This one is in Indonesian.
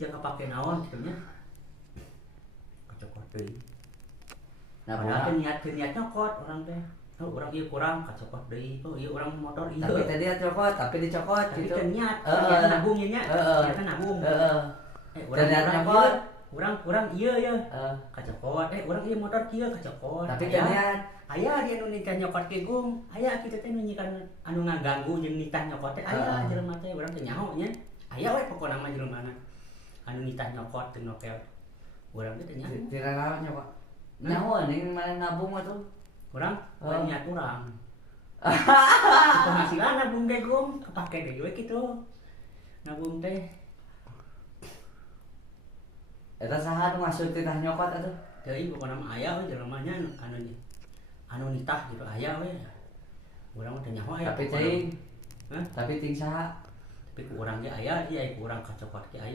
jangan kapake naon kitu nya. Kacokot deui. Nah, Padahal niat nyokot orang teh. Oh, orang ieu kurang kacokot deui. Oh, ieu urang motor ieu. tapi tadi cokot, tapi dicokot tapi gitu. kan niat nabung nya. Niat nabung. Urang nyokot. Urang ieu ya. Kacokot. Urang ieu motor kieu kacokot. Tapi kan niat aya di anu nikah nyokot ke Gung. Aya kitu teh nyikan anu ngaganggu jeung nikah nyokot teh aya jelema teh urang teh nyaho nya. Aya we pokona mah jelemana. Anu nikah nyokot teh nokel. Urang teh nyaho. Tidak naon nyokot. Nyaho ning mana nabung atuh. Urang niat urang. Penghasilan nabung ge Gung, kepake deui we kitu. Nabung teh. Eta saha nu maksud titah nyokot atuh? Teuing pokona mah aya we jelema nya anu nitah gitu aya we. Urang teh nyaho aya. Tapi teuing. Tapi ting saha? Tapi ku urang ge aya, ieu ku urang kacokot ge aya.